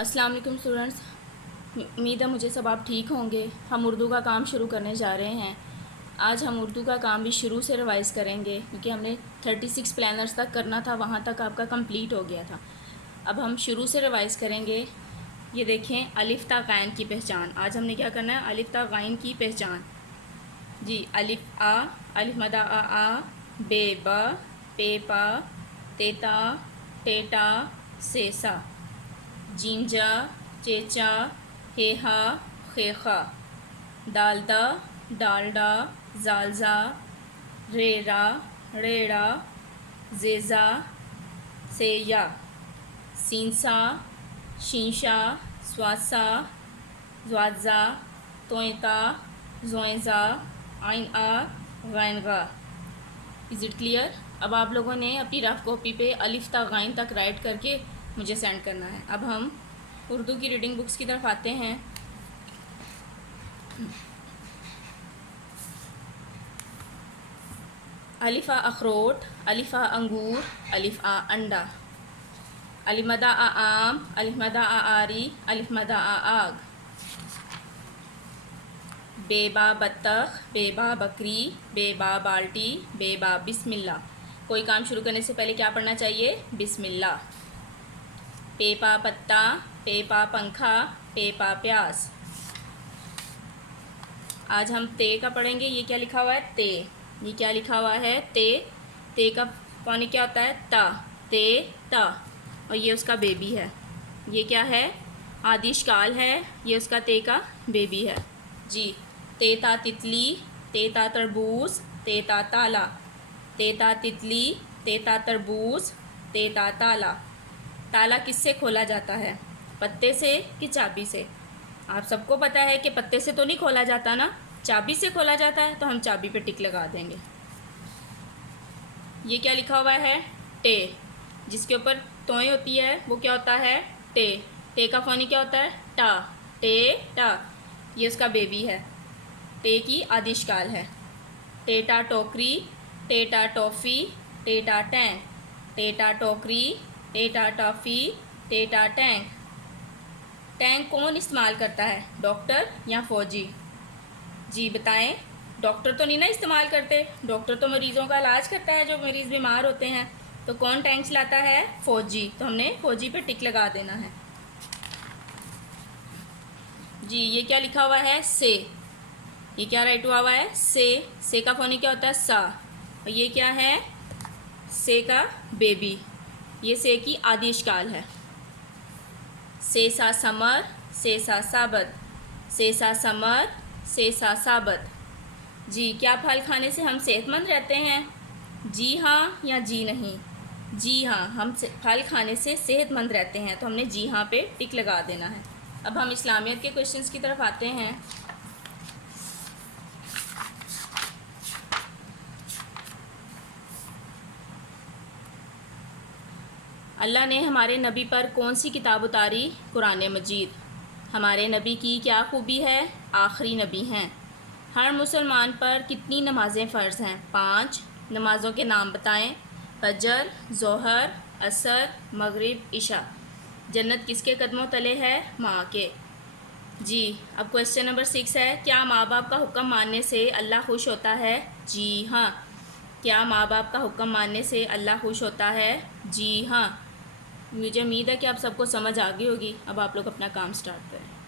السلام علیکم اسٹوڈنٹس، امید ہے مجھے سب آپ ٹھیک ہوں گے۔ ہم اردو کا کام شروع کرنے جا رہے ہیں۔ آج ہم اردو کا کام بھی شروع سے ریوائز کریں گے کیونکہ ہم نے 36 پلانرز تک کرنا تھا، وہاں تک آپ کا کمپلیٹ ہو گیا تھا۔ اب ہم شروع سے ریوائز کریں گے۔ یہ دیکھیں، الف تا غین کی پہچان۔ آج ہم نے کیا کرنا ہے؟ الف تا غین کی پہچان۔ جی، الف آ، الف مدہ آ، بے با، پے پا، تیتا، ٹیٹا، سیسا، جینجا، چیچا، ہیہا، خیخا، دالدا، ڈالڈا، زالزا، ریرا، ریڑا، زیزا، سییا، سینسا، شینشا، سواسا، زوازا، توئتا، زوئزا، عین آ، غین غا۔ Is it clear? اب آپ لوگوں نے اپنی رف کاپی پہ الف تا غین تک رائٹ کر کے مجھے سینڈ کرنا ہے۔ اب ہم اردو کی ریڈنگ بکس کی طرف آتے ہیں۔ الف آ اخروٹ، الف آ انگور، الف آ انڈا، الف مدہ آ آم، الف مدہ آ آری، الف مدہ آ آگ، بے با بطخ، بے با بکری، بے با بالٹی، بے با بسم اللہ۔ کوئی کام شروع کرنے سے پہلے کیا پڑھنا چاہیے؟ بسم اللہ۔ پے پا پتا، پے پا پنکھا، پے پا پیاس۔ آج ہم تے کا پڑھیں گے۔ یہ کیا لکھا ہوا ہے؟ تے۔ یہ کیا لکھا ہوا ہے؟ تے۔ تے کا پانی کیا ہوتا ہے؟ تا۔ تے تا۔ اور یہ اس کا بیبی ہے۔ یہ کیا ہے؟ آدیش کال ہے۔ یہ اس کا تے کا بیبی ہے۔ جی، تے تا تتلی، تے تا تربوز، تے تا تالا، تے تا تتلی، تے تا تربوز، تے تا تالا۔ تالا کس سے کھولا جاتا ہے؟ پتے سے کہ چابی سے؟ آپ سب کو پتہ ہے کہ پتے سے تو نہیں کھولا جاتا نا، چابی سے کھولا جاتا ہے، تو ہم چابی پہ ٹک لگا دیں گے۔ یہ کیا لکھا ہوا ہے؟ ٹے۔ جس کے اوپر توئیں ہوتی ہے وہ کیا ہوتا ہے؟ ٹے۔ ٹے کا فونی کیا ہوتا ہے؟ ٹا۔ ٹے ٹا۔ یہ اس کا بیبی ہے۔ ٹے کی آدیش کال ہے۔ ٹیٹا ٹوکری، ٹیٹا ٹافی، ٹیٹا ٹینک، ٹیٹا ٹوکری، ٹیٹا ٹافی، ٹیٹا ٹینک۔ ٹینک کون استعمال کرتا ہے؟ ڈاکٹر یا فوجی؟ جی بتائیں۔ ڈاکٹر تو نہیں نا استعمال کرتے، ڈاکٹر تو مریضوں کا علاج کرتا ہے جو مریض بیمار ہوتے ہیں۔ تو کون ٹینک چلاتا ہے؟ فوجی۔ تو ہم نے فوجی پہ ٹک لگا دینا ہے۔ جی، یہ کیا لکھا ہوا ہے؟ سے۔ یہ کیا رائٹ ہوا ہے؟ سے۔ سے کا فونی کیا ہوتا ہے؟ سا۔ اور یہ کیا ہے؟ سے کا بیبی۔ یہ سے کی آدیش کال ہے۔ سے سا سمر، سے سا ثابت، سے سا سمر، سے سا ثابت۔ جی، کیا پھل کھانے سے ہم صحت مند رہتے ہیں؟ جی ہاں یا جی نہیں؟ جی ہاں، ہم پھل کھانے سے صحت مند رہتے ہیں، تو ہم نے جی ہاں پہ ٹک لگا دینا ہے۔ اب ہم اسلامیت کے کوشچنس کی طرف آتے ہیں۔ اللہ نے ہمارے نبی پر کون سی کتاب اتاری؟ قرآن مجید۔ ہمارے نبی کی کیا خوبی ہے؟ آخری نبی ہیں۔ ہر مسلمان پر کتنی نمازیں فرض ہیں؟ 5۔ نمازوں کے نام بتائیں۔ فجر، ظہر، عصر، مغرب، عشاء۔ جنت کس کے قدموں تلے ہے؟ ماں کے۔ جی، اب کویسچن نمبر 6 ہے، کیا ماں باپ کا حکم ماننے سے اللہ خوش ہوتا ہے؟ جی ہاں۔ کیا ماں باپ کا حکم ماننے سے اللہ خوش ہوتا ہے؟ جی ہاں۔ مجھے امید ہے کہ آپ سب کو سمجھ آ گئی ہوگی۔ اب آپ لوگ اپنا کام سٹارٹ کریں۔